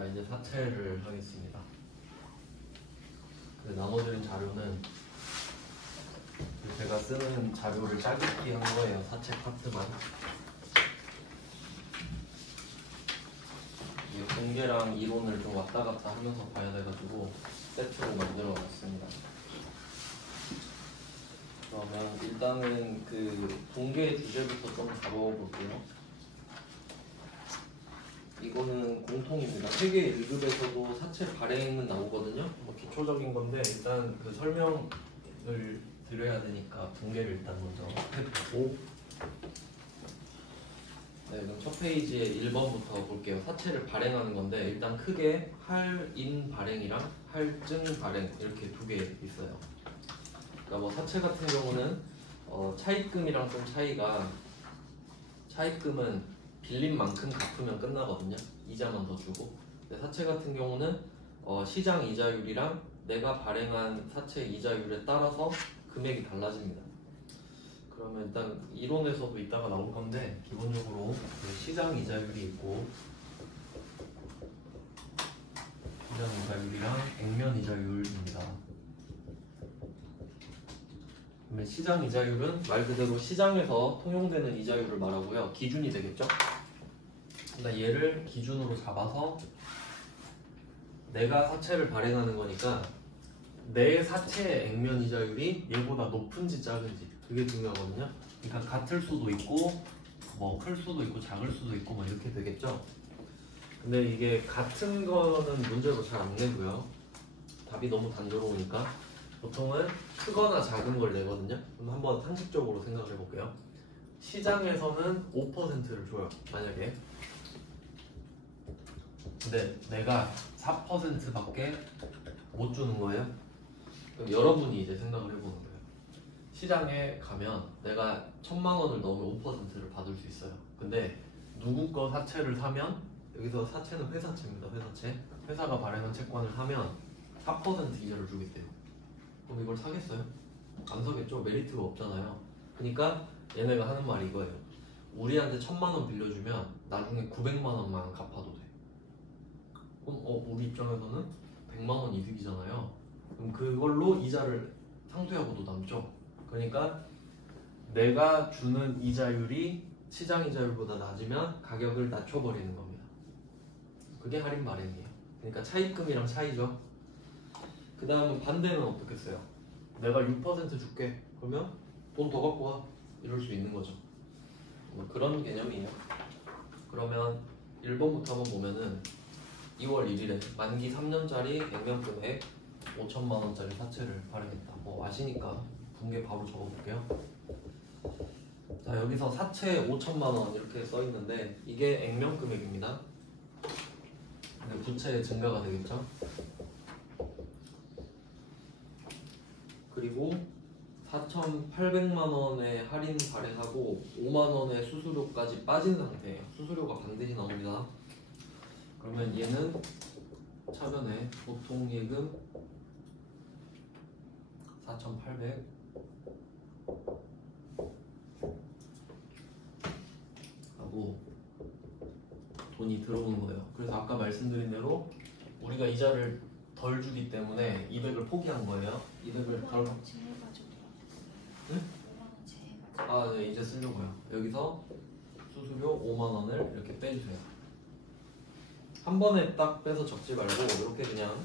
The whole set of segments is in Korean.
자, 이제 사체를 하겠습니다. 나눠드린 자료는 제가 쓰는 자료를 짜깁기 한 거예요. 사체 파트만. 공계랑 이론을 좀 왔다 갔다 하면서 봐야 돼가지고 세트로 만들어 놨습니다. 그러면 일단은 그 공계 주제부터 좀 잡아볼게요. 이거는 공통입니다. 세계 1급에서도 사체 발행은 나오거든요. 뭐 기초적인 건데 일단 그 설명을 드려야 되니까 공계를 일단 먼저 해보고. 네, 그럼 첫 페이지에 1번부터 볼게요. 사체를 발행하는 건데 일단 크게 할인 발행이랑 할증 발행 이렇게 두 개 있어요. 그러니까 뭐 사체 같은 경우는 차입금이랑 좀 차입금은 빌린 만큼 갚으면 끝나거든요. 이자만 더 주고. 근데 사체 같은 경우는 시장 이자율이랑 내가 발행한 사체 이자율에 따라서 금액이 달라집니다. 그러면 일단 이론에서도 이따가 나올 건데 기본적으로 시장 이자율이 있고 시장 이자율이랑 액면 이자율입니다. 그러면 시장 이자율은 말 그대로 시장에서 통용되는 이자율을 말하고요. 기준이 되겠죠? 그러니까 얘를 기준으로 잡아서 내가 사채를 발행하는 거니까 내 사채의 액면 이자율이 얘보다 높은지 작은지 그게 중요하거든요. 그러니까 같을 수도 있고 뭐 클 수도 있고 작을 수도 있고 뭐 이렇게 되겠죠. 근데 이게 같은 거는 문제로 잘 안 내고요. 답이 너무 단조로우니까 보통은 크거나 작은 걸 내거든요. 그럼 한번 상식적으로 생각해 볼게요. 시장에서는 5%를 줘요. 만약에. 근데 내가 4%밖에 못 주는 거예요. 그럼 여러분이 이제 생각을 해보는 거예요. 시장에 가면 내가 1000만 원을 넣으면 5%를 받을 수 있어요. 근데 누구 거 사채를 사면 여기서 사채는 회사채입니다. 회사채. 회사가 발행한 채권을 사면 4% 이자를 주겠대요. 그럼 이걸 사겠어요? 안 사겠죠? 메리트가 없잖아요. 그러니까 얘네가 하는 말이 이거예요. 우리한테 1000만 원 빌려주면 나중에 900만 원만 갚아도 돼. 그럼 우리 입장에서는 100만 원 이득이잖아요. 그럼 그걸로 이자를 상쇄하고도 남죠. 그러니까 내가 주는 이자율이 시장 이자율보다 낮으면 가격을 낮춰버리는 겁니다. 그게 할인 발행이에요. 그러니까 차입금이랑 차이죠. 그 다음은 반대는 어떻겠어요? 내가 6% 줄게. 그러면 돈 더 갖고 와. 이럴 수 있는 거죠. 뭐 그런 개념이에요. 그러면 1번부터 한번 보면은 2월 1일에 만기 3년짜리 액면금액 5천만 원짜리 사채를 발행했다. 뭐 아시니까 분계 바로 적어볼게요. 자, 여기서 사채 5천만 원 이렇게 써 있는데 이게 액면 금액입니다. 근데 부채 증가가 되겠죠. 그리고 4,800만 원의 할인 발행하고 5만 원의 수수료까지 빠진 상태예요. 수수료가 반드시 나옵니다. 그러면 얘는 차변에 보통예금 4,800 하고 돈이 들어오는 거예요. 그래서 아까 말씀드린 대로 우리가 이자를 덜 주기 때문에 200을 포기한 거예요. 200을 덜 아, 네, 이제 쓰려고요. 여기서 수수료 5만 원을 이렇게 빼주세요. 한 번에 딱 빼서 적지 말고 이렇게 그냥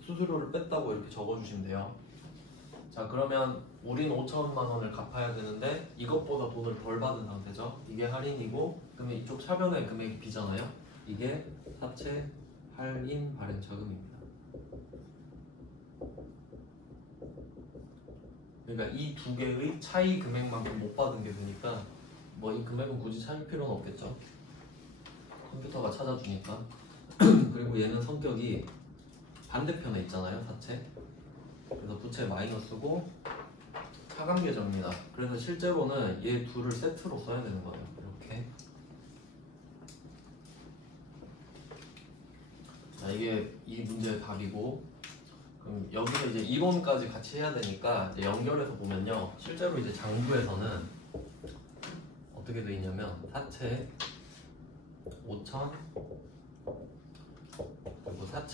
수수료를 뺐다고 이렇게 적어주시면 돼요. 자, 그러면 우린 5천만 원을 갚아야 되는데 이것보다 돈을 덜 받은 상태죠. 이게 할인이고 그러면 이쪽 차변의 금액이 비잖아요. 이게 사채 할인 발행 자금입니다. 그러니까 이 두 개의 차이 금액만큼 못 받은 게 되니까 뭐 이 금액은 굳이 찾을 필요는 없겠죠. 컴퓨터가 찾아주니까. 그리고 얘는 성격이 반대편에 있잖아요. 사채. 그래서 부채 마이너스고 차감 계좌입니다. 그래서 실제로는 얘 둘을 세트로 써야 되는 거예요. 이렇게. 자, 이게 이 문제의 답이고, 그럼 여기서 이제 이론까지 같이 해야 되니까 이제 연결해서 보면요. 실제로 이제 장부에서는 어떻게 돼 있냐면 사채 5,000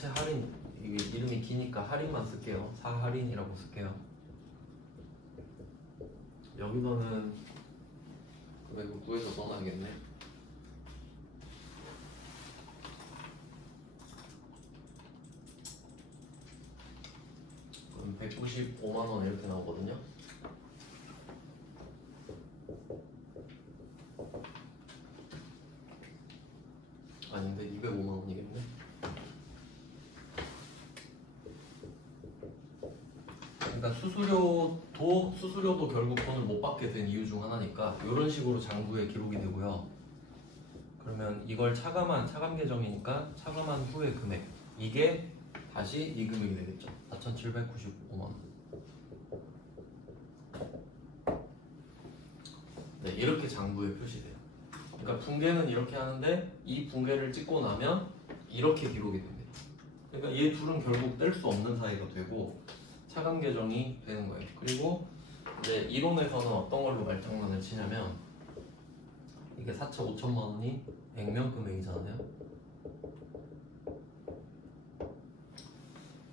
사채 할인, 이게 이름이 기니까 할인만 쓸게요. 사할인이라고 쓸게요. 여기서는 금액을 구해서 써놔야겠네. 그럼 195만 원 이렇게 나오거든요. 아닌데 205만 원이겠네. 그러니까 수수료도 결국 돈을 못 받게 된 이유 중 하나니까 이런 식으로 장부에 기록이 되고요. 그러면 이걸 차감 계정이니까 차감한 후의 금액, 이게 다시 이 금액이 되겠죠. 4,795만 원. 네, 이렇게 장부에 표시돼요. 그러니까 붕괴는 이렇게 하는데 이 붕괴를 찍고 나면 이렇게 기록이 됩니다. 그러니까 얘 둘은 결국 뗄 수 없는 사이가 되고 차감 계정이 되는 거예요. 그리고 이제 이론에서는 어떤 걸로 말장난을 치냐면 이게 4,5천만 원이 액면 금액이잖아요.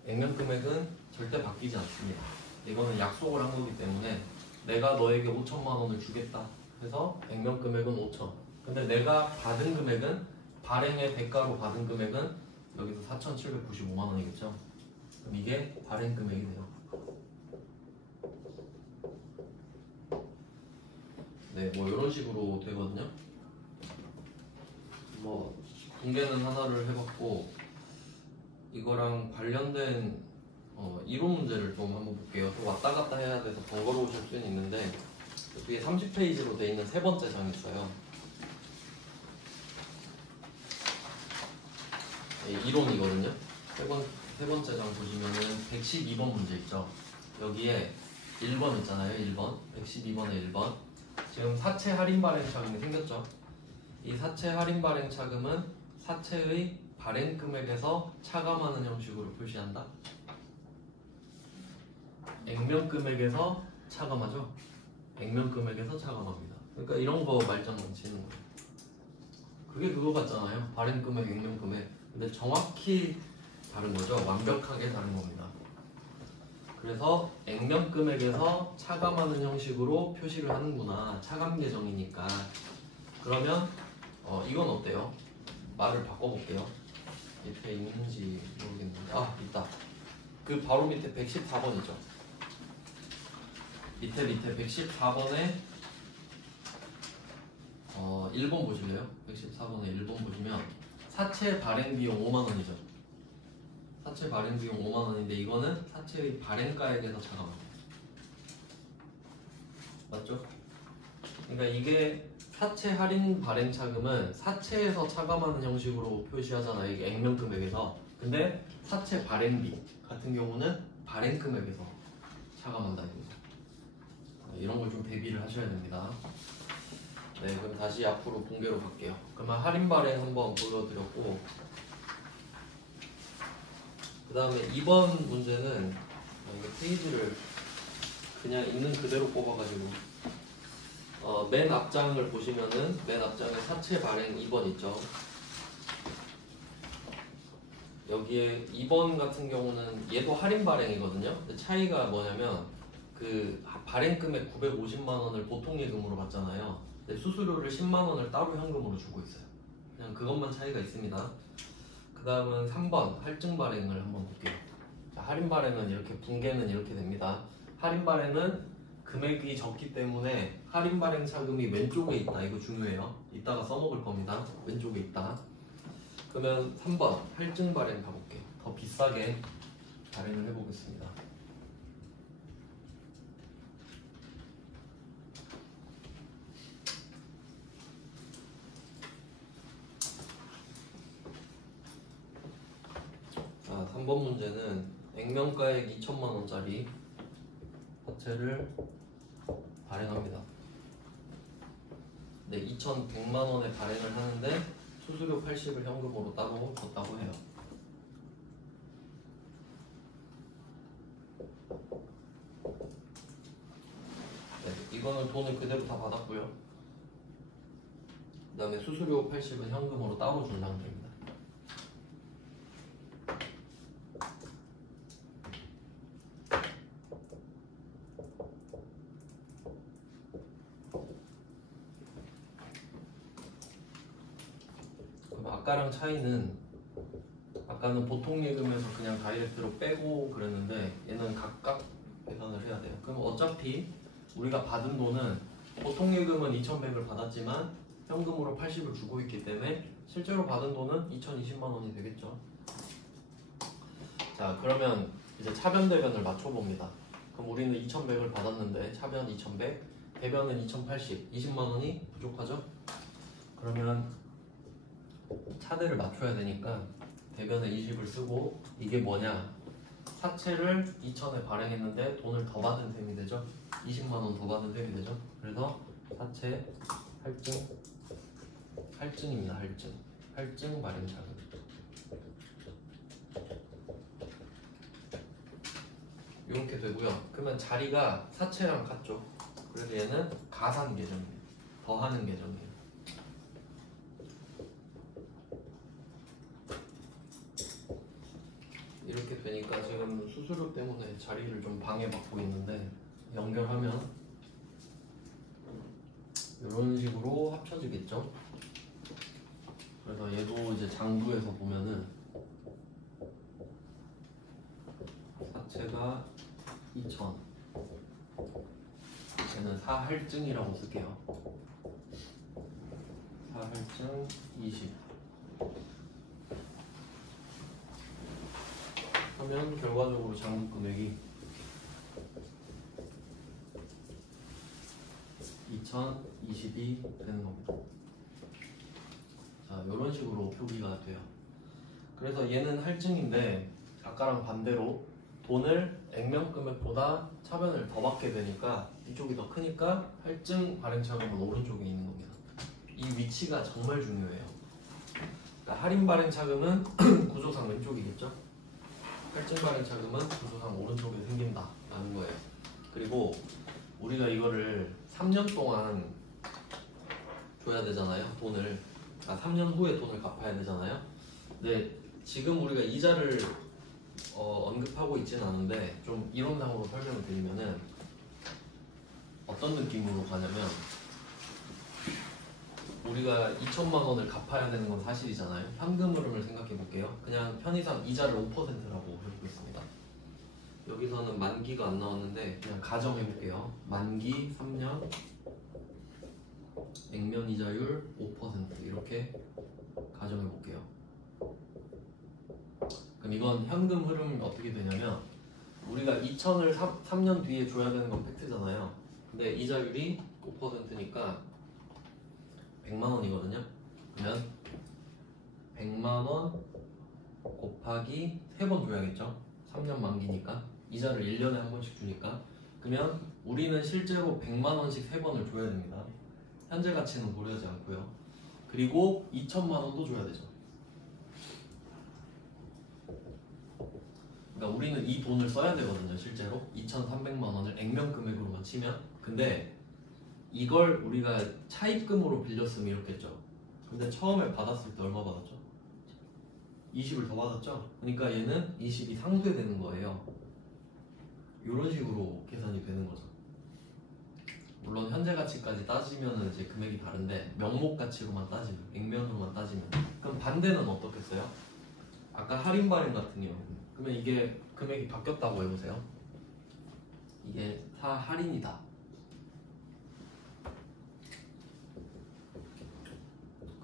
액면 금액은 절대 바뀌지 않습니다. 이거는 약속을 한 거기 때문에 내가 너에게 5천만 원을 주겠다 해서 액면 금액은 5천. 근데 내가 받은 금액은 발행의 대가로 받은 금액은 여기서 4,795만 원이겠죠. 그럼 이게 발행 금액이 돼요. 네, 뭐 이런 식으로 되거든요. 뭐 붕괴는 하나를 해봤고 이거랑 관련된 이론 문제를 좀 한번 볼게요. 또 왔다 갔다 해야 돼서 번거로우실 수는 있는데 뒤에 30페이지로 돼 있는 세 번째 장이 있어요. 네, 이론이거든요. 세 번째 장 보시면은 112번 문제 있죠. 여기에 1번 있잖아요. 1번. 112번에 1번. 지금 사채 할인 발행 차금이 생겼죠. 이 사채 할인 발행 차금은 사채의 발행 금액에서 차감하는 형식으로 표시한다. 액면 금액에서 차감하죠. 액면 금액에서 차감합니다. 그러니까 이런 거 말장난 치는 거예요. 그게 그거 같잖아요. 발행 금액, 액면 금액. 근데 정확히 다른 거죠. 완벽하게 다른 겁니다. 그래서 액면 금액에서 차감하는 형식으로 표시를 하는구나. 차감 계정이니까. 그러면 이건 어때요? 말을 바꿔볼게요. 밑에 있는지 모르겠는데 있다. 그 바로 밑에 114번이죠. 밑에 114번에 1번 보실래요? 114번에 1번 보시면 사채 발행 비용 5만 원이죠. 사채 발행 비용 5만 원인데 이거는 사채의 발행가액에서 차감합니다. 맞죠? 그러니까 이게 사채 할인 발행 차금은 사채에서 차감하는 형식으로 표시하잖아요. 이게 액면 금액에서. 근데 사채 발행비 같은 경우는 발행 금액에서 차감한다 이거죠. 이런 걸 좀 대비를 하셔야 됩니다. 네, 그럼 다시 앞으로 붕괴로 갈게요. 그러면 할인 발행 한번 보여드렸고, 그 다음에 2번 문제는 이거 페이지를 그냥 있는 그대로 뽑아가지고 맨 앞장을 보시면은 맨 앞장에 사채 발행 2번 있죠. 여기에 2번 같은 경우는 얘도 할인 발행이거든요. 근데 차이가 뭐냐면 그 발행 금액 950만 원을 보통 예금으로 받잖아요. 근데 수수료를 10만 원을 따로 현금으로 주고 있어요. 그냥 그것만 차이가 있습니다. 그 다음은 3번 할증 발행을 한번 볼게요. 자, 할인 발행은 이렇게, 붕괴는 이렇게 됩니다. 할인 발행은 금액이 적기 때문에 할인 발행 차금이 왼쪽에 있다. 이거 중요해요. 이따가 써먹을 겁니다. 왼쪽에 있다. 그러면 3번 할증 발행 가볼게요. 더 비싸게 발행을 해보겠습니다. 자, 3번 문제는 액면가액 2천만 원짜리 사채를 발행합니다. 네, 2,100만 원에 발행을 하는데 수수료 80을 현금으로 따로 줬다고 해요. 네, 이거는 돈을 그대로 다 받았고요. 그 다음에 수수료 80은 현금으로 따로 준 상태입니다. 아까랑 차이는 아까는 보통 예금에서 그냥 다이렉트로 빼고 그랬는데 얘는 각각 계산을 해야 돼요. 그럼 어차피 우리가 받은 돈은 보통 예금은 2,100을 받았지만 현금으로 80을 주고 있기 때문에 실제로 받은 돈은 2,020만 원이 되겠죠. 자, 그러면 이제 차변 대변을 맞춰봅니다. 그럼 우리는 2,100을 받았는데 차변 2,100, 대변은 2,080, 20만 원이 부족하죠? 그러면 차대를 맞춰야 되니까 대변에 20을 쓰고 이게 뭐냐? 사채를 2,000에 발행했는데 돈을 더 받은 셈이 되죠? 20만 원 더 받은 셈이 되죠? 그래서 사채 할증입니다. 할증 발행차금. 이렇게 되고요. 그러면 자리가 사채랑 같죠? 그래서 얘는 가산 계정이에요. 더하는 계정이에요. 이렇게 되니까 지금 수수료 때문에 자리를 좀 방해받고 있는데 연결하면 이런 식으로 합쳐지겠죠? 그래서 얘도 이제 장부에서 보면은 사채가 2,000, 얘는 사할증이라고 쓸게요. 사할증 20 하면 결과적으로 장부 금액이 2,020이 되는 겁니다. 자, 이런 식으로 표기가 돼요. 그래서 얘는 할증인데 아까랑 반대로 돈을 액면 금액보다 차변을 더 받게 되니까 이쪽이 더 크니까 할증 발행차금은 오른쪽에 있는 겁니다. 이 위치가 정말 중요해요. 그러니까 할인 발행차금은 구조상 왼쪽이겠죠? 할증 발행차금은 구조상 오른쪽에 생긴다라는 거예요. 그리고 우리가 이거를 3년 동안 줘야 되잖아요. 돈을. 3년 후에 돈을 갚아야 되잖아요. 근데 지금 우리가 이자를 언급하고 있지는 않은데 좀 이론상으로 설명을 드리면은 어떤 느낌으로 가냐면 우리가 2천만 원을 갚아야 되는 건 사실이잖아요. 현금 흐름을 생각해 볼게요. 그냥 편의상 이자를 5%라고 해보고 있습니다. 여기서는 만기가 안 나왔는데 그냥 가정해 볼게요. 만기 3년 액면 이자율 5% 이렇게 가정해 볼게요. 그럼 이건 현금 흐름이 어떻게 되냐면 우리가 2천을 3년 뒤에 줘야 되는 건 팩트잖아요. 근데 이자율이 5%니까 100만 원이거든요. 그러면 100만 원 곱하기 3번 줘야겠죠. 3년 만기니까 이자를 1년에 한 번씩 주니까. 그러면 우리는 실제로 100만 원씩 3번을 줘야 됩니다. 현재 가치는 고려하지 않고요. 그리고 2천만 원도 줘야 되죠. 그러니까 우리는 이 돈을 써야 되거든요. 실제로 2,300만 원을 액면 금액으로만 치면. 근데 이걸 우리가 차입금으로 빌렸으면 이렇겠죠. 근데 처음에 받았을 때 얼마 받았죠? 20을 더 받았죠. 그러니까 얘는 20이 상쇄되는 거예요. 이런 식으로 계산이 되는 거죠. 물론 현재 가치까지 따지면 이제 금액이 다른데 명목 가치로만 따지면, 액면으로만 따지면. 그럼 반대는 어떻겠어요? 아까 할인 발행 같은 경우. 그러면 이게 금액이 바뀌었다고 해보세요. 이게 사 할인이다.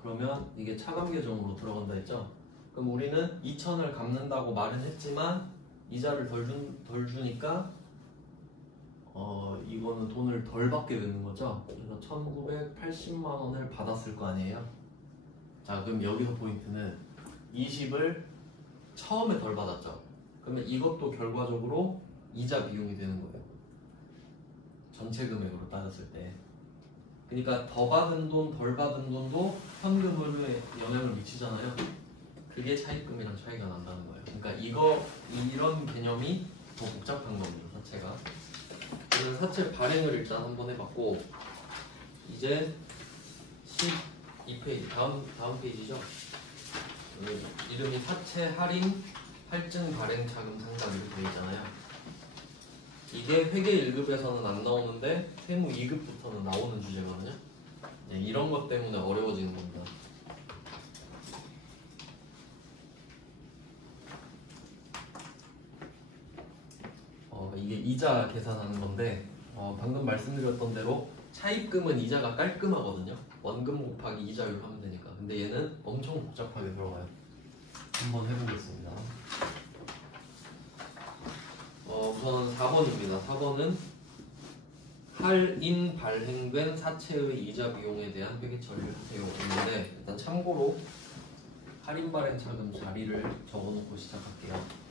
그러면 이게 차감 계정으로 들어간다 했죠? 그럼 우리는 2천을 갚는다고 말은 했지만 이자를 덜 주니까 이거는 돈을 덜 받게 되는 거죠. 그래서 1,980만 원을 받았을 거 아니에요. 자, 그럼 여기서 포인트는 20을 처음에 덜 받았죠. 그러면 이것도 결과적으로 이자 비용이 되는 거예요. 전체 금액으로 따졌을 때. 그러니까 더 받은 돈, 덜 받은 돈도 현금 흐름에 영향을 미치잖아요. 그게 차입금이랑 차이가 난다는 거예요. 그러니까 이런 개념이 더 복잡한 겁니다. 사채가. 그래서 사채 발행을 일단 한번 해봤고 이제 12페이지 다음 페이지죠. 이름이 사채 할인 할증 발행 차금 상담 이렇게 되어 있잖아요. 이게 회계 1급에서는 안 나오는데 세무 2급부터는 나오는 주제거든요. 네, 이런 것 때문에 어려워지는 겁니다. 이게 이자 계산하는 건데 방금 말씀드렸던 대로 차입금은 이자가 깔끔하거든요. 원금 곱하기 이자율 하면 되니까. 근데 얘는 엄청 복잡하게 들어가요. 한번 해보겠습니다. 우선 4번입니다. 4번은 할인 발행된 사채의 이자 비용에 대한 회계 처리를 하세요. 있는데 일단 참고로 할인 발행 차금 자리를 적어놓고 시작할게요.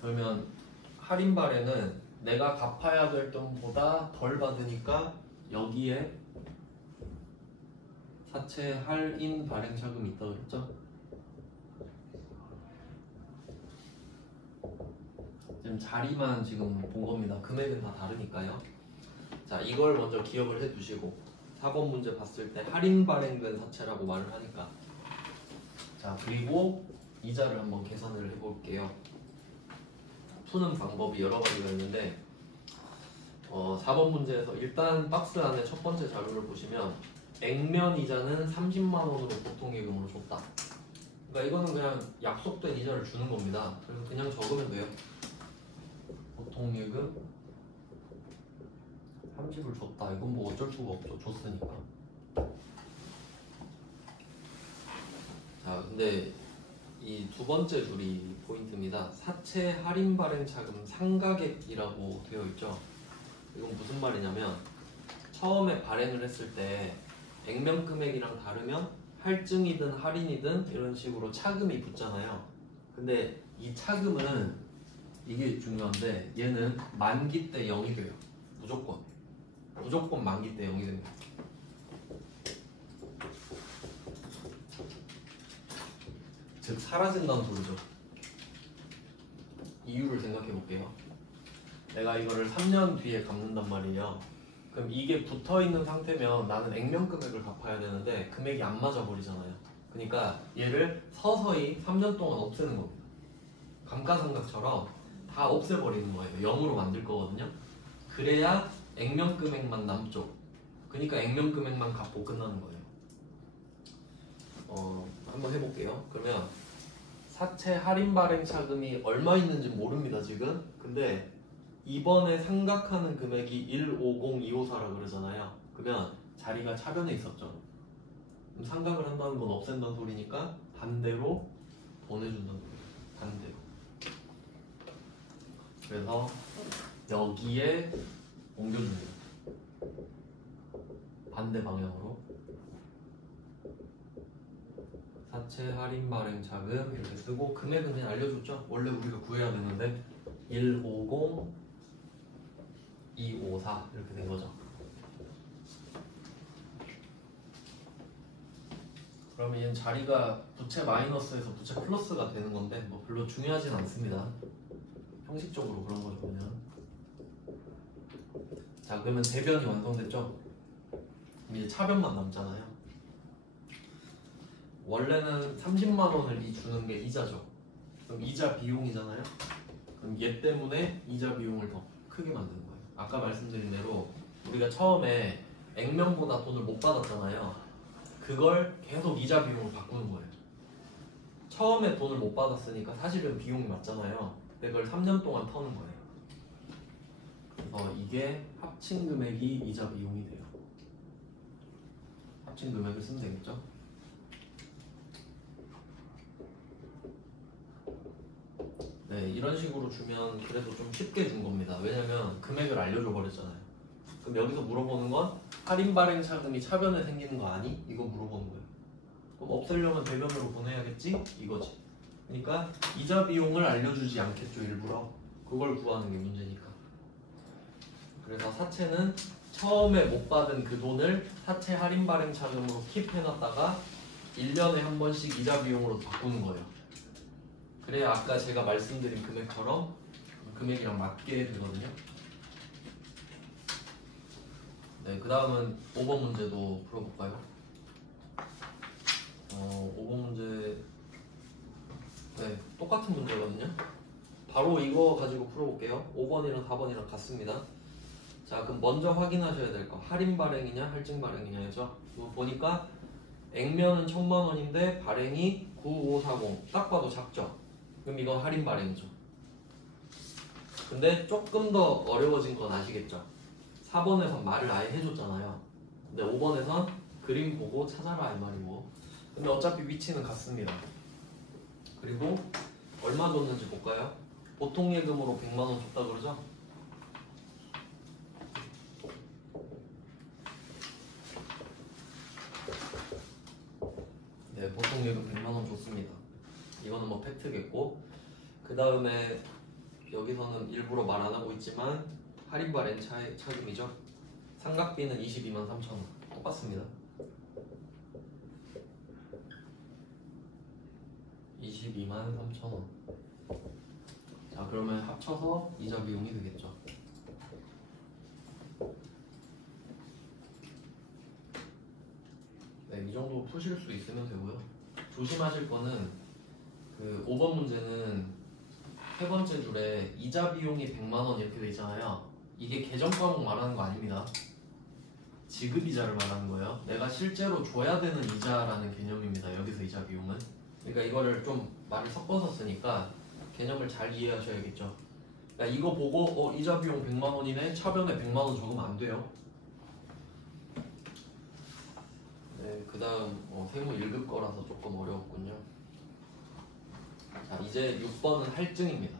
그러면 할인 발행은 내가 갚아야 될 돈보다 덜 받으니까 여기에 사채 할인 발행 차금이 있다고 그랬죠? 지금 자리만 지금 본 겁니다. 금액은 다 다르니까요. 자, 이걸 먼저 기억을 해 두시고 4번 문제 봤을 때 할인 발행된 사채라고 말을 하니까 자, 그리고 이자를 한번 계산을 해볼게요. 푸는 방법이 여러 가지가 있는데 4번 문제에서 일단 박스 안에 첫 번째 자료를 보시면 액면 이자는 30만 원으로 보통 예금으로 줬다. 그러니까 이거는 그냥 약속된 이자를 주는 겁니다. 그래서 그냥 적으면 돼요. 보통 예금 30을 줬다. 이건 뭐 어쩔 수가 없죠. 줬으니까. 자, 근데 이 두 번째 줄이 포인트입니다. 사채 할인 발행 차금 상가액이라고 되어 있죠. 이건 무슨 말이냐면 처음에 발행을 했을 때 액면 금액이랑 다르면 할증이든 할인이든 이런 식으로 차금이 붙잖아요. 근데 이 차금은 이게 중요한데 얘는 만기 때 0이 돼요. 무조건 만기 때 0이 됩니다. 즉 사라진다는 소리죠. 이유를 생각해 볼게요. 내가 이거를 3년 뒤에 갚는단 말이에요. 그럼 이게 붙어있는 상태면 나는 액면 금액을 갚아야 되는데 금액이 안 맞아 버리잖아요. 그러니까 얘를 서서히 3년 동안 없애는 겁니다. 감가상각처럼 다 없애버리는 거예요. 0으로 만들 거거든요. 그래야 액면 금액만 남죠. 그러니까 액면 금액만 갚고 끝나는 거예요. 한번 해볼게요. 그러면 사채 할인 발행 차금이 얼마 있는지 모릅니다 지금. 근데 이번에 상각하는 금액이 150254라고 그러잖아요. 그러면 자리가 차변에 있었죠. 그럼 상각을 한다는 건 없앤다는 소리니까 반대로 보내준다는 소리예요. 반대로. 그래서 여기에 옮겨줍니다. 반대 방향으로. 사채 할인 발행 차금 이렇게 쓰고 금액은 그냥 알려줬죠. 원래 우리가 구해야 되는데 150 254 이렇게 된 거죠. 그러면 얘는 자리가 부채 마이너스에서 부채 플러스가 되는 건데 뭐 별로 중요하진 않습니다. 형식적으로 그런 거죠 그냥. 자, 그러면 대변이 완성됐죠? 이제 차변만 남잖아요. 원래는 30만 원을 주는 게 이자죠. 그럼 이자 비용이잖아요. 그럼 얘 때문에 이자 비용을 더 크게 만드는 거예요. 아까 말씀드린 대로 우리가 처음에 액면보다 돈을 못 받았잖아요. 그걸 계속 이자 비용을 바꾸는 거예요. 처음에 돈을 못 받았으니까 사실은 비용이 맞잖아요. 근데 그걸 3년 동안 터는 거예요. 그래서 이게 합친 금액이 이자 비용이 돼요. 합친 금액을 쓰면 되겠죠? 네, 이런 식으로 주면 그래도 좀 쉽게 준 겁니다. 왜냐면 금액을 알려줘 버렸잖아요. 그럼 여기서 물어보는 건 할인 발행 차금이 차변에 생기는 거 아니? 이거 물어보는 거예요. 그럼 없애려면 대변으로 보내야겠지? 이거지. 그러니까 이자 비용을 알려주지 않겠죠, 일부러. 그걸 구하는 게 문제니까. 그래서 사채는 처음에 못 받은 그 돈을 사채 할인 발행 차금으로 킵해놨다가 1년에 한 번씩 이자 비용으로 바꾸는 거예요. 그래야 아까 제가 말씀드린 금액처럼 금액이랑 맞게 되거든요. 네, 그 다음은 5번 문제도 풀어볼까요? 5번 문제 네, 똑같은 문제거든요. 바로 이거 가지고 풀어볼게요. 5번이랑 4번이랑 같습니다. 자, 그럼 먼저 확인하셔야 될 거 할인 발행이냐 할증 발행이냐죠. 이거 보니까 액면은 1000만 원인데 발행이 9540. 딱 봐도 작죠? 그럼 이건 할인 발행이죠. 근데 조금 더 어려워진 건 아시겠죠? 4번에선 말을 아예 해줬잖아요. 근데 5번에선 그림 보고 찾아라 이 말이고. 근데 어차피 위치는 같습니다. 그리고 얼마 줬는지 볼까요? 보통 예금으로 100만 원 줬다 그러죠? 네, 보통 예금 100만 원 줬습니다. 이거는 뭐 팩트겠고, 그 다음에 여기서는 일부러 말 안 하고 있지만 할인 발행 차금이죠. 상각비는 22만 3천 원. 똑같습니다. 22만 3천 원. 자, 그러면 합쳐서 이자 비용이 되겠죠. 네, 이 정도 푸실 수 있으면 되고요. 조심하실 거는 그 5번 문제는 세 번째 줄에 이자 비용이 100만 원 이렇게 돼 있잖아요. 이게 계정 과목 말하는 거 아닙니다. 지급 이자를 말하는 거예요. 내가 실제로 줘야 되는 이자라는 개념입니다. 여기서 이자 비용은. 그러니까 이거를 좀 말을 섞어서 쓰니까 개념을 잘 이해하셔야겠죠. 그러니까 이거 보고 이자 비용 100만 원이네. 차변에 100만 원 적으면 안 돼요. 네, 그 다음 세무 1급 거라서 조금 어려웠군요. 자, 이제 6번은 할증입니다.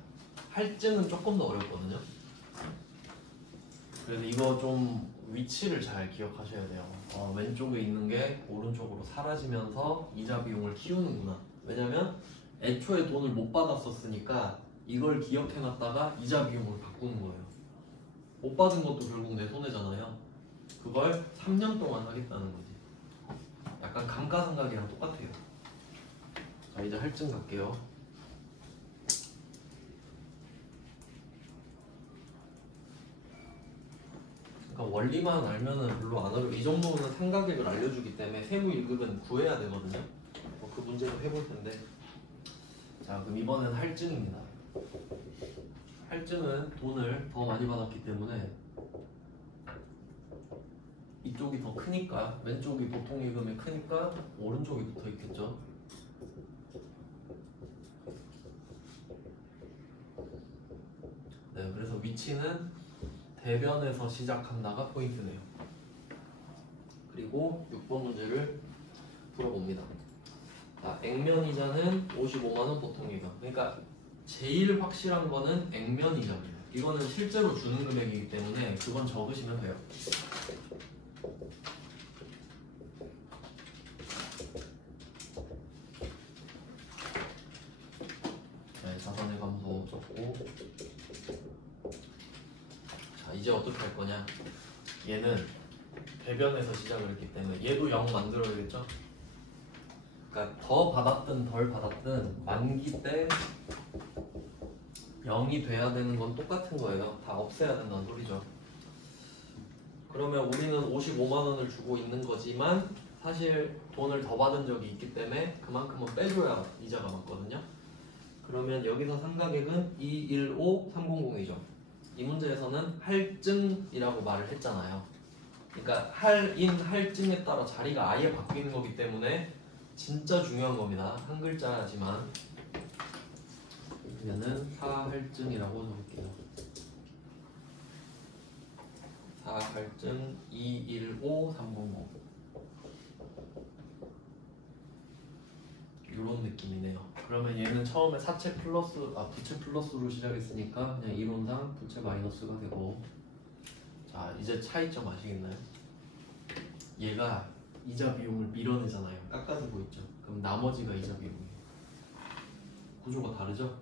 할증은 조금 더 어렵거든요. 그래서 이거 좀 위치를 잘 기억하셔야 돼요. 왼쪽에 있는 게 오른쪽으로 사라지면서 이자 비용을 키우는구나. 왜냐면 애초에 돈을 못 받았었으니까 이걸 기억해놨다가 이자 비용을 바꾸는 거예요. 못 받은 것도 결국 내 손해잖아요. 그걸 3년 동안 하겠다는 거지. 약간 감가상각이랑 똑같아요. 자, 이제 할증 갈게요. 그러니까 원리만 알면은 별로 안 어려워. 이 정도는 상가객을 알려주기 때문에 세무 1급은 구해야 되거든요. 그 문제도 해볼 텐데. 자, 그럼 이번엔 할증입니다. 할증은 돈을 더 많이 받았기 때문에 이쪽이 더 크니까, 왼쪽이 보통 예금이 크니까 오른쪽이 붙어 있겠죠. 네, 그래서 위치는 대변에서 시작한다가 포인트네요. 그리고 6번 문제를 풀어봅니다. 자, 액면이자는 55만원 보통 예금. 그러니까 제일 확실한 거는 액면이자입니다. 이거는 실제로 주는 금액이기 때문에 그건 적으시면 돼요. 네, 자산의 감소 적고. 자, 이제 어떻게 할 거냐? 얘는 대변에서 시작을 했기 때문에 얘도 0 만들어야겠죠? 그러니까 더 받았든 덜 받았든 만기 때 0이 돼야 되는 건 똑같은 거예요. 다 없애야 된다는 소리죠. 그러면 우리는 55만 원을 주고 있는 거지만 사실 돈을 더 받은 적이 있기 때문에 그만큼은 빼줘야 이자가 맞거든요. 그러면 여기서 상가객은 215300이죠. 이 문제에서는 할증이라고 말을 했잖아요. 그러니까 할인, 할증에 따라 자리가 아예 바뀌는 거기 때문에 진짜 중요한 겁니다. 한 글자지만. 그러면은 사할증이라고 적을게요. 사할증 215300. 이런 느낌이네요. 그러면 얘는 처음에 사채 플러스, 부채 플러스로 시작했으니까 그냥 이론상 부채 마이너스가 되고. 자, 이제 차이점 아시겠나요? 얘가 이자 비용을 밀어내잖아요. 깎아주고 있죠. 그럼 나머지가 이자 비용이에요. 구조가 다르죠?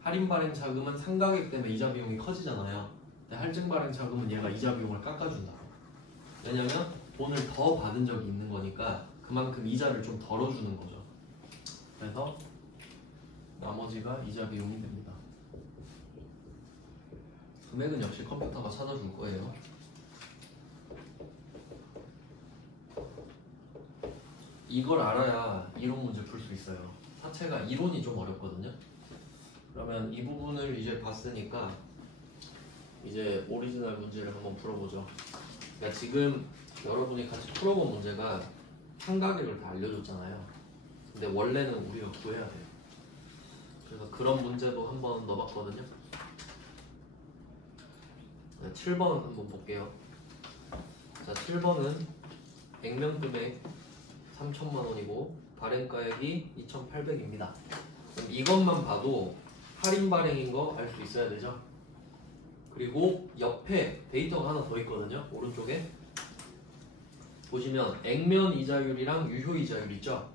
할인 발행 자금은 상가객 때문에 이자 비용이 커지잖아요. 근데 할증 발행 자금은 얘가 이자 비용을 깎아준다. 왜냐면 돈을 더 받은 적이 있는 거니까 그만큼 이자를 좀 덜어주는 거죠. 그래서 나머지가 이자 비용이 됩니다. 금액은 역시 컴퓨터가 찾아줄 거예요. 이걸 알아야 이론 문제 풀 수 있어요. 사채가 이론이 좀 어렵거든요. 그러면 이 부분을 이제 봤으니까 이제 오리지널 문제를 한번 풀어보죠. 그러니까 지금 여러분이 같이 풀어본 문제가 상가격을 다 알려줬잖아요. 근데 원래는 우리가 구해야 돼요. 그래서 그런 문제도 한번 넣어봤거든요. 7번 한번 볼게요. 자, 7번은 액면금액 3천만 원이고 발행가액이 2,800입니다. 그럼 이것만 봐도 할인 발행인 거 알 수 있어야 되죠. 그리고 옆에 데이터가 하나 더 있거든요. 오른쪽에 보시면 액면 이자율이랑 유효 이자율 있죠.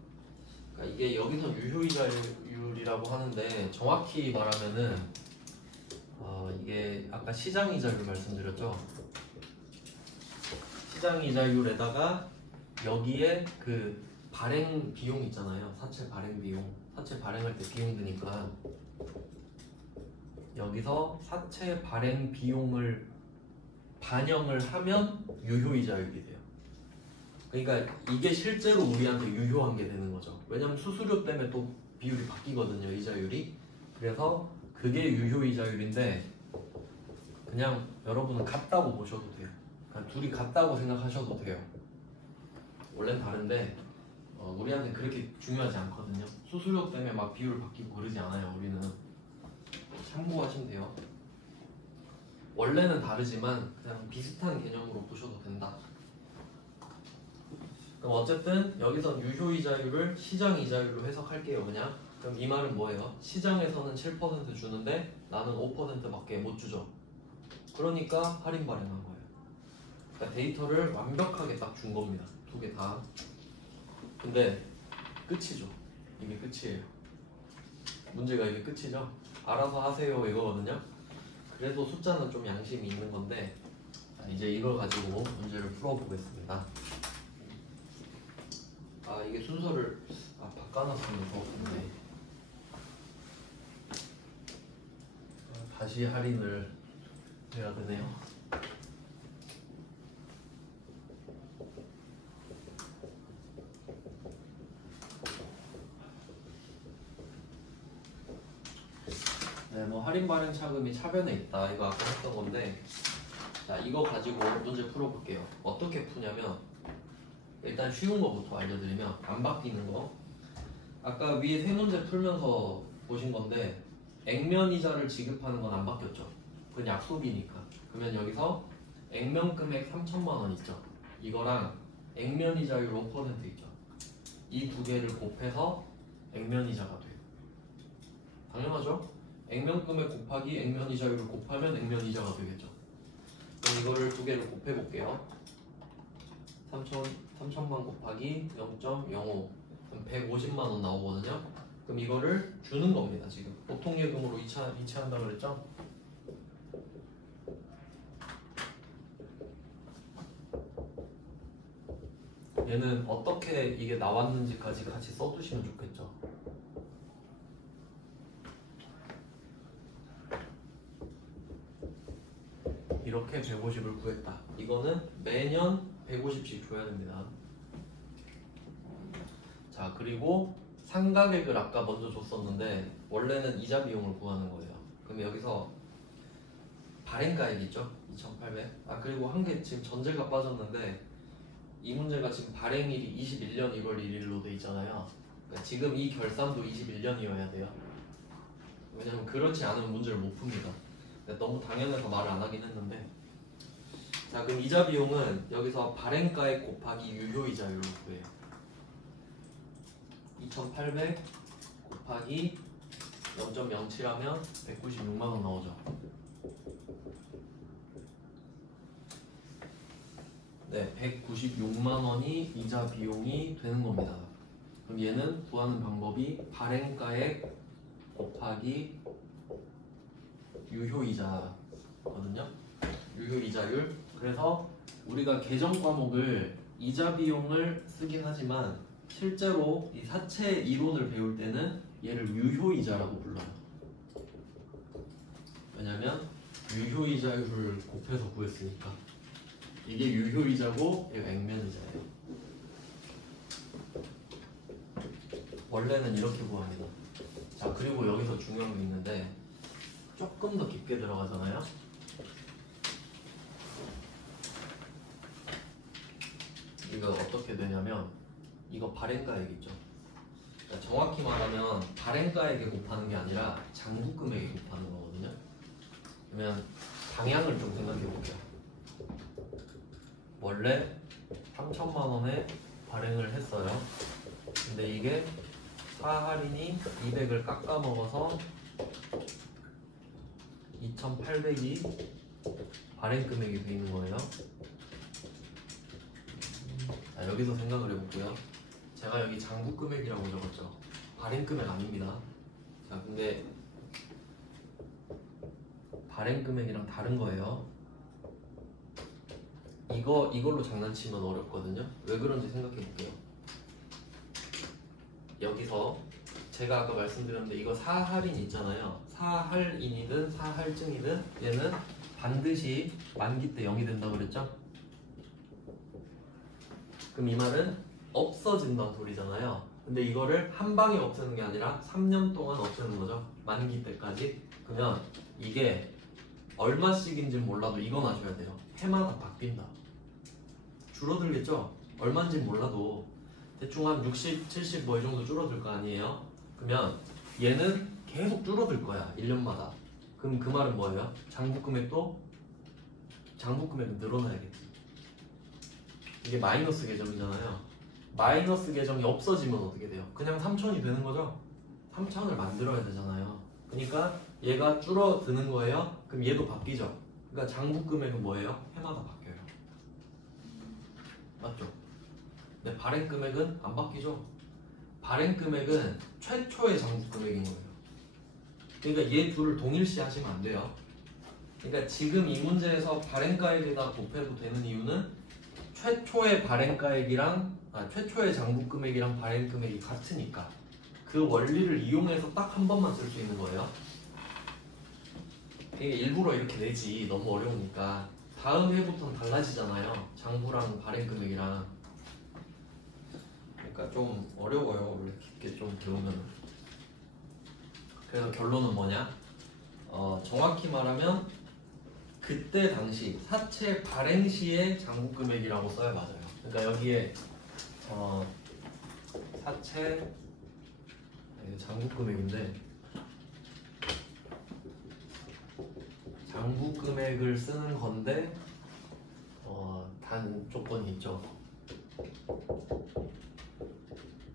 그러니까 이게 여기서 유효 이자율이라고 하는데 정확히 말하면은 이게 아까 시장 이자율 말씀드렸죠. 시장 이자율에다가 여기에 그 발행 비용 있잖아요. 사채 발행 비용. 사채 발행할 때 비용 드니까 여기서 사채 발행 비용을 반영을 하면 유효 이자율이 돼요. 그러니까 이게 실제로 우리한테 유효한 게 되는 거죠. 왜냐면 수수료 때문에 또 비율이 바뀌거든요. 이자율이. 그래서 그게 유효 이자율인데 그냥 여러분은 같다고 보셔도 돼요. 그냥 둘이 같다고 생각하셔도 돼요. 원래는 다른데 우리한테 그렇게 중요하지 않거든요. 수수료 때문에 막 비율 바뀌고 그러지 않아요. 우리는 참고하시면 돼요. 원래는 다르지만 그냥 비슷한 개념으로 보셔도 된다. 그럼 어쨌든 여기선 유효 이자율을 시장 이자율로 해석할게요. 그냥. 그럼 이 말은 뭐예요? 시장에서는 7% 주는데 나는 5%밖에 못 주죠. 그러니까 할인 발행한 거예요. 그러니까 데이터를 완벽하게 딱 준 겁니다. 두 개 다. 근데 끝이죠. 이게 끝이에요. 문제가 이게 끝이죠. 알아서 하세요 이거거든요. 그래도 숫자는 좀 양심이 있는 건데 이제 이걸 가지고 문제를 풀어보겠습니다. 이게 순서를 바꿔놨으면 좋겠네. 다시 할인을 해야 되네요. 네, 뭐 할인 발행 차금이 차변에 있다. 이거 아까 했던 건데, 자 이거 가지고 문제 풀어볼게요. 어떻게 푸냐면 일단 쉬운 거부터 알려드리면 안 바뀌는 거. 아까 위에 세 문제 풀면서 보신 건데 액면 이자를 지급하는 건 안 바뀌었죠. 그건 약속이니까. 그러면 여기서 액면 금액 3천만 원 있죠. 이거랑 액면 이자율 5% 있죠. 이 두 개를 곱해서 액면 이자가 돼요. 당연하죠. 액면 금액 곱하기 액면 이자율을 곱하면 액면 이자가 되겠죠. 그럼 이거를 두 개를 곱해 볼게요. 3천만 곱하기 0.05 그럼 150만 원 나오거든요. 그럼 이거를 주는 겁니다. 지금 보통 예금으로 이체한다 그랬죠? 얘는 어떻게 이게 나왔는지까지 같이 써두시면 좋겠죠. 이렇게 150을 구했다. 이거는 매년 150씩 줘야 됩니다. 자, 그리고 상가액을 아까 먼저 줬었는데 원래는 이자 비용을 구하는 거예요. 그럼 여기서 발행가액 있죠? 2,800. 그리고 한 개 지금 전제가 빠졌는데 이 문제가 지금 발행일이 21년 1월 1일로 돼 있잖아요. 그러니까 지금 이 결산도 21년이어야 돼요. 왜냐면 그렇지 않으면 문제를 못 풉니다. 너무 당연해서 말을 안 하긴 했는데, 자 그럼 이자 비용은 여기서 발행가액 곱하기 유효 이자율로 구해요. 2,800 곱하기 0.07하면 196만 원 나오죠. 네, 196만 원이 이자 비용이 되는 겁니다. 그럼 얘는 구하는 방법이 발행가액 곱하기 유효이자거든요. 유효이자율. 그래서 우리가 계정 과목을 이자 비용을 쓰긴 하지만 실제로 이 사채 이론을 배울 때는 얘를 유효이자라고 불러요. 왜냐면 유효이자율을 곱해서 구했으니까. 이게 유효이자고 얘가 액면이자예요. 원래는 이렇게 구합니다. 자 그리고 여기서 중요한 게 있는데 조금 더 깊게 들어가잖아요. 이거 어떻게 되냐면 이거 발행가액 있죠. 그러니까 정확히 말하면 발행가액에 곱하는 게 아니라 장부금액에 곱하는 거거든요. 그러면 방향을 좀 생각해 볼게요. 원래 3천만 원에 발행을 했어요. 근데 이게 사할인이 200을 깎아 먹어서 2,800이 발행 금액이 돼 있는 거예요. 자, 여기서 생각을 해볼게요. 제가 여기 장부 금액이라고 적었죠. 발행 금액 아닙니다. 자, 근데 발행 금액이랑 다른 거예요. 이걸로 장난치면 어렵거든요. 왜 그런지 생각해 볼게요. 여기서 제가 아까 말씀드렸는데 이거 사할인 있잖아요. 사할인이든 사할증이든 얘는 반드시 만기 때 0이 된다고 그랬죠? 그럼 이 말은 없어진다는 소리잖아요. 근데 이거를 한 방에 없애는 게 아니라 3년 동안 없애는 거죠. 만기 때까지. 그러면 이게 얼마씩인지 몰라도 이건 아셔야 돼요. 해마다 바뀐다. 줄어들겠죠? 얼마인지 몰라도 대충 한 60, 70 뭐 이 정도 줄어들 거 아니에요? 그러면 얘는 계속 줄어들 거야. 1년마다. 그럼 그 말은 뭐예요? 장부금액은 늘어나야겠지. 이게 마이너스 계정이잖아요. 마이너스 계정이 없어지면 어떻게 돼요? 그냥 3천이 되는 거죠? 3천을 만들어야 되잖아요. 그러니까 얘가 줄어드는 거예요. 그럼 얘도 바뀌죠. 그러니까 장부금액은 뭐예요? 해마다 바뀌어요. 맞죠? 근데 발행금액은 안 바뀌죠. 발행금액은 최초의 장부금액인 거예요. 그러니까 얘 둘을 동일시 하시면 안 돼요. 그러니까 지금 이 문제에서 발행가액에다 곱해도 되는 이유는 최초의 발행가액이랑 최초의 장부금액이랑 발행금액이 같으니까 그 원리를 이용해서 딱 한 번만 쓸 수 있는 거예요. 이게 일부러 이렇게 내지 너무 어려우니까 다음 해부터는 달라지잖아요. 장부랑 발행금액이랑. 그러니까 좀 어려워요. 원래 깊게 좀 배우면. 그래서 결론은 뭐냐? 정확히 말하면 그때 당시 사채 발행 시의 장부금액이라고 써야 맞아요. 그러니까 여기에 사채 장부금액인데 장부금액을 쓰는 건데 단 조건이 있죠.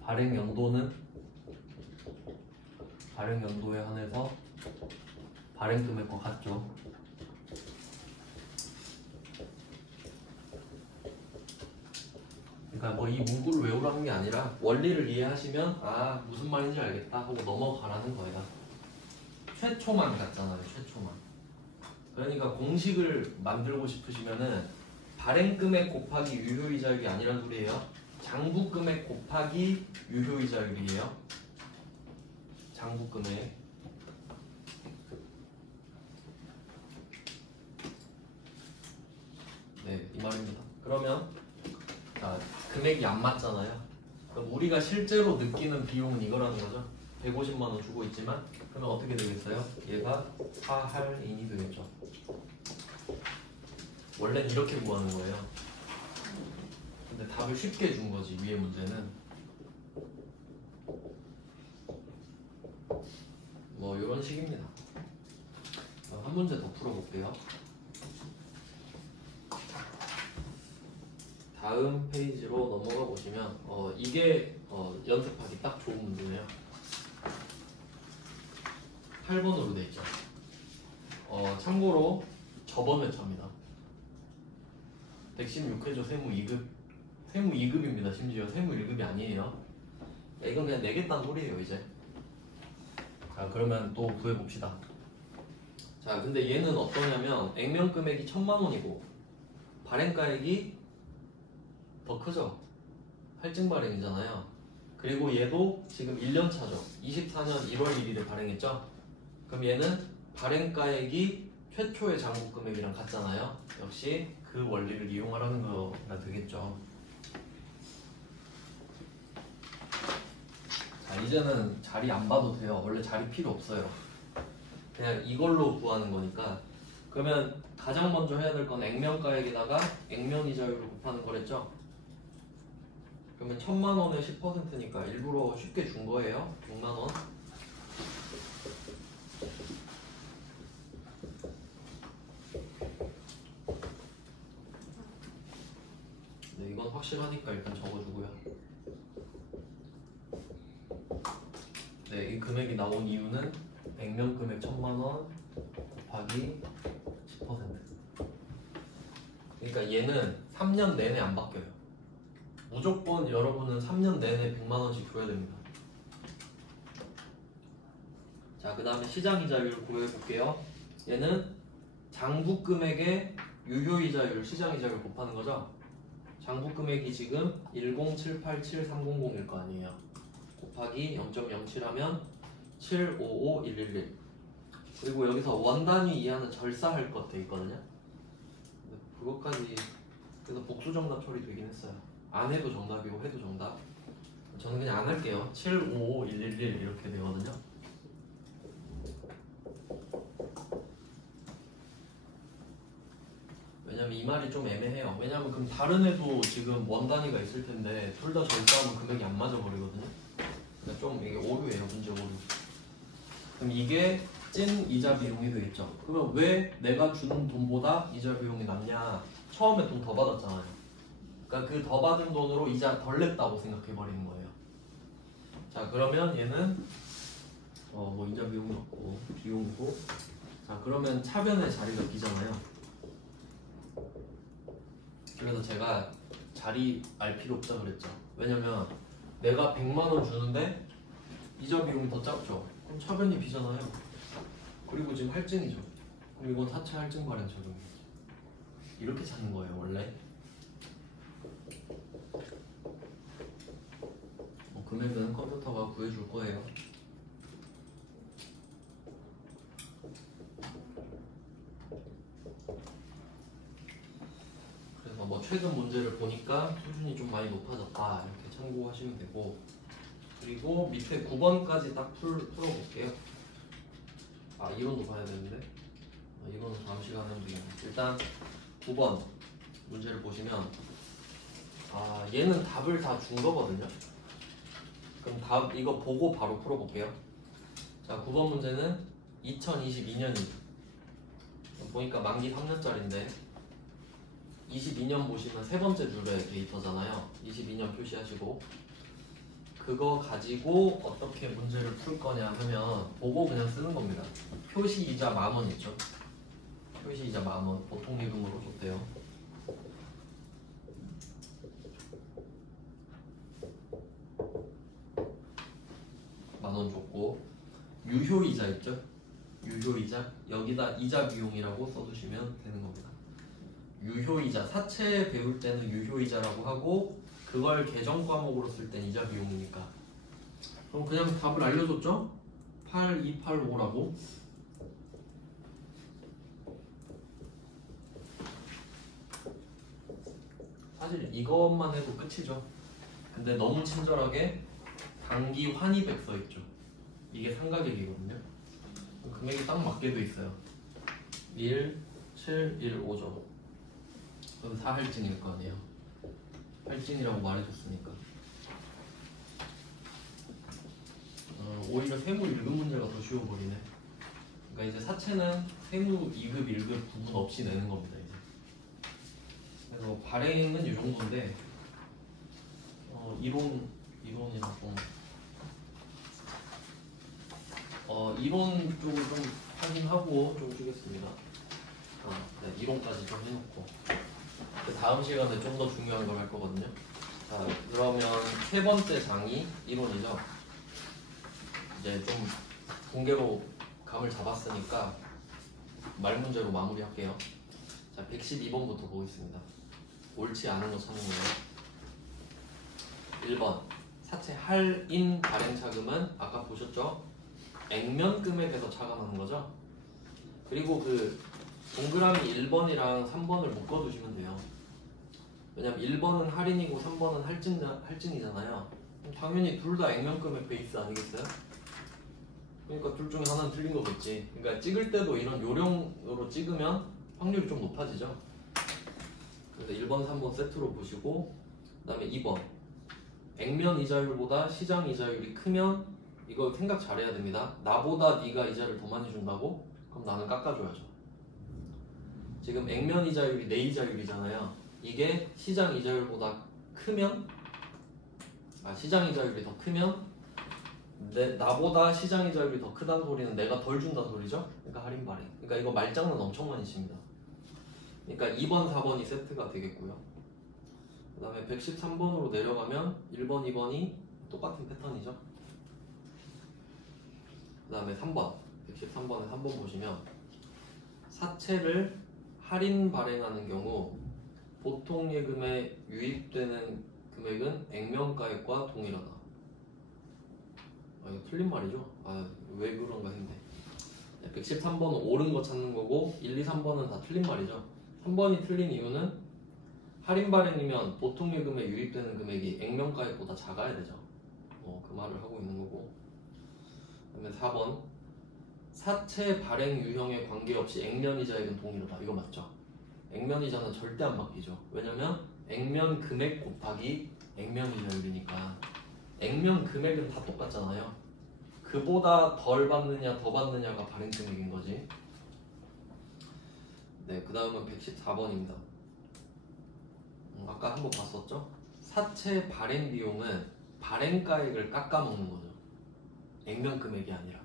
발행 연도에 한해서 발행 금액과 같죠. 그러니까 뭐 이 문구를 외우라는 게 아니라 원리를 이해하시면 무슨 말인지 알겠다 하고 넘어가라는 거예요. 최초만 같잖아요. 최초만. 그러니까 공식을 만들고 싶으시면은 발행금액 곱하기 유효이자율이 아니란 소리예요. 장부금액 곱하기 유효이자율이에요. 장부금액. 네, 이 말입니다. 그러면 금액이 안 맞잖아요. 그럼 우리가 실제로 느끼는 비용은 이거라는 거죠. 150만 원 주고 있지만 그러면 어떻게 되겠어요? 얘가 사할인이 되겠죠. 원래는 이렇게 구하는 거예요. 근데 답을 쉽게 준 거지, 위에 문제는. 뭐 이런 식입니다. 한 문제 더 풀어볼게요. 다음 페이지로 넘어가 보시면 이게 연습하기 딱 좋은 문제네요. 8번으로 돼 있죠. 참고로 저번 회차입니다. 116회죠. 세무 2급. 세무 2급입니다. 심지어 세무 1급이 아니에요. 이건 그냥 내겠다는 소리예요, 이제. 자, 그러면 또 구해봅시다. 자, 근데 얘는 어떠냐면 액면 금액이 1,000만 원이고 발행가액이 더 크죠? 할증 발행이잖아요. 그리고 얘도 지금 1년 차죠. 24년 1월 1일에 발행했죠? 그럼 얘는 발행가액이 최초의 장부금액이랑 같잖아요. 역시 그 원리를 이용하라는 거가 되겠죠. 자, 이제는 자리 안 봐도 돼요. 원래 자리 필요 없어요. 그냥 이걸로 구하는 거니까. 그러면 가장 먼저 해야 될 건 액면가액에다가 액면이자율을 곱하는 거랬죠? 그러면 1000만 원에 10%니까 일부러 쉽게 준 거예요. 100만 원. 네, 이건 확실하니까 일단 적어주고요. 네, 이 금액이 나온 이유는 100명 금액 1000만 원 곱하기 10%. 그러니까 얘는 3년 내내 안 바뀌어요. 무조건 여러분은 3년 내내 100만 원씩 줘야 됩니다. 자, 그 다음에 시장이자율 구해볼게요. 얘는 장부 금액의 유효이자율, 시장이자율 곱하는 거죠. 장부 금액이 지금 107873001일 거 아니에요. 곱하기 0.07 하면 755111. 그리고 여기서 원단위 이하는 절사할 것 돼 있거든요. 그것까지 그래서 복수 정답 처리 되긴 했어요. 안 해도 정답이고 해도 정답. 저는 그냥 안 할게요. 755111 이렇게 되거든요. 왜냐면 이 말이 좀 애매해요. 왜냐면 그럼 다른 애도 지금 원 단위가 있을 텐데 둘 다 절사하면 금액이 안 맞아 버리거든요. 그러니까 좀 이게 오류예요. 문제 오류. 그럼 이게 찐 이자 비용이 되겠죠. 그러면 왜 내가 주는 돈보다 이자 비용이 낮냐? 처음에 돈 더 받았잖아요. 그러니까 그 더 받은 돈으로 이자 덜 냈다고 생각해 버리는 거예요. 자, 그러면 얘는 뭐 이자 비용이 없고 비용이고. 자, 그러면 차변의 자리가 비잖아요. 그래서 제가 자리 알 필요 없다 그랬죠. 왜냐면 내가 100만 원 주는데 이자 비용이 더 작죠. 그럼 차변이 비잖아요. 그리고 지금 할증이죠. 그럼 이건 4차 할증 발행 적용이죠. 이렇게 찾는 거예요, 원래. 금액은 컴퓨터가 구해줄 거예요. 그래서 뭐 최근 문제를 보니까 수준이 좀 많이 높아졌다 이렇게 참고하시면 되고, 그리고 밑에 9번까지 딱 풀어볼게요. 아, 이론도 봐야 되는데 이거는 다음 시간에 하면 되겠네. 일단 9번 문제를 보시면 얘는 답을 다 준 거거든요. 그럼 답 이거 보고 바로 풀어볼게요. 자, 9번 문제는 2022년이 보니까 만기 3년짜리인데 22년 보시면 세 번째 줄에 데이터잖아요. 22년 표시하시고 그거 가지고 어떻게 문제를 풀 거냐 하면 보고 그냥 쓰는 겁니다. 표시이자 10,000원 있죠. 표시이자 10,000원 보통 예금으로 줬대요. 10,000원 줬고 유효이자 있죠. 유효이자 여기다 이자 비용이라고 써두시면 되는 겁니다. 유효이자 사채 배울 때는 유효이자라고 하고 그걸 계정 과목으로 쓸 땐 이자 비용이니까. 그럼 그냥 답을 알려줬죠? 8285라고. 사실 이것만 해도 끝이죠. 근데 너무 친절하게 단기 환입액 써있죠. 이게 상가격이거든요. 금액이 딱 맞게 돼 있어요. 1715죠. 그럼 4할증일 거 아니에요. 할증이라고 말해줬으니까. 오히려 세무 1급 문제가 더 쉬워버리네. 그러니까 이제 사채는 세무 2급, 1급 구분 없이 내는 겁니다. 이제. 그래서 발행은 이 정도인데 이론이라고 이론 쪽을 좀 확인하고 좀 주겠습니다. 네, 이론까지 좀 해놓고 그 다음 시간에 좀 더 중요한 걸 할 거거든요. 자, 그러면 세 번째 장이 이론이죠. 이제 좀 공개로 감을 잡았으니까 말 문제로 마무리할게요. 자, 112번부터 보겠습니다. 옳지 않은 거 찾는 거예요. 1번 사채 할인 발행 차금은 아까 보셨죠? 액면 금액에서 차감하는 거죠. 그리고 그 동그라미 1번이랑 3번을 묶어두시면 돼요. 왜냐면 1번은 할인이고 3번은 할증이잖아요. 당연히 둘 다 액면 금액 베이스 아니겠어요? 그러니까 둘 중에 하나는 틀린 거겠지. 그러니까 찍을 때도 이런 요령으로 찍으면 확률이 좀 높아지죠. 그래서 1번, 3번 세트로 보시고 그 다음에 2번 액면 이자율보다 시장 이자율이 크면 이거 생각 잘해야 됩니다. 나보다 네가 이자를 더 많이 준다고? 그럼 나는 깎아줘야죠. 지금 액면 이자율이 내 이자율이잖아요. 이게 시장 이자율보다 크면 시장 이자율이 더 크면 나보다 시장 이자율이 더 크다는 소리는 내가 덜 준다는 소리죠? 그러니까 할인 발행. 그러니까 이거 말장난 엄청 많이 칩니다. 그러니까 2번, 4번이 세트가 되겠고요. 그 다음에 113번으로 내려가면 1번, 2번이 똑같은 패턴이죠. 그 다음에 3번, 113번에 3번 보시면 사채를 할인 발행하는 경우 보통 예금에 유입되는 금액은 액면가액과 동일하다. 이거 틀린 말이죠? 왜 그런가 했네. 113번은 옳은 거 찾는 거고 1, 2, 3번은 다 틀린 말이죠. 3번이 틀린 이유는 할인 발행이면 보통 예금에 유입되는 금액이 액면가액보다 작아야 되죠. 그 말을 하고 있는 거고. 그다음에 4번 사채 발행 유형에 관계없이 액면이자액은 동일하다. 이거 맞죠? 액면이자는 절대 안 바뀌죠. 왜냐면 액면 금액 곱하기 액면 이자율이니까 액면 금액은 다 똑같잖아요. 그보다 덜 받느냐 더 받느냐가 발행 금액인 거지. 네, 그 다음은 114번입니다. 아까 한번 봤었죠? 사채 발행 비용은 발행가액을 깎아먹는 거죠. 액면 금액이 아니라.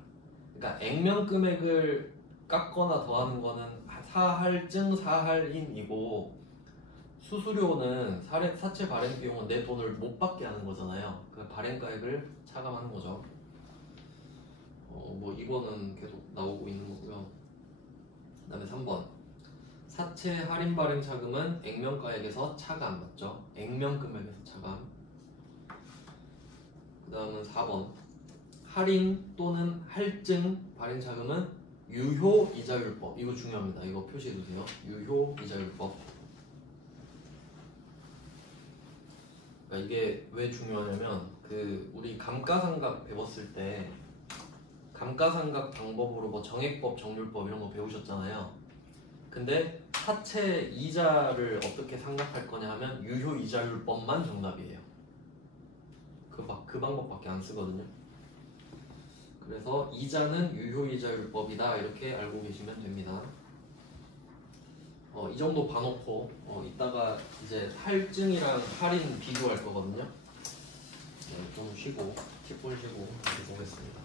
그러니까 액면 금액을 깎거나 더하는 거는 사할증 사할인이고 수수료는 사채 발행 비용은 내 돈을 못 받게 하는 거잖아요. 그 발행가액을 차감하는 거죠. 뭐 이거는 계속 나오고 있는 거고요. 그 다음에 3번 사채 할인 발행 차금은 액면가액에서 차가 안 받죠. 액면 금액에서 차감. 그 다음은 4번 할인 또는 할증 발행 차금은 유효 이자율법. 이거 중요합니다. 이거 표시해두세요. 유효 이자율법. 그러니까 이게 왜 중요하냐면 우리 감가상각 배웠을 때 감가상각 방법으로 뭐 정액법, 정률법 이런 거 배우셨잖아요. 근데 사채 이자를 어떻게 상각할 거냐 하면 유효 이자율법만 정답이에요. 그 방법밖에 안 쓰거든요. 그래서 이자는 유효 이자율법이다 이렇게 알고 계시면 됩니다. 이 정도 봐놓고 이따가 이제 할증이랑 할인 비교할 거거든요. 좀 쉬고 10분 쉬고 보겠습니다.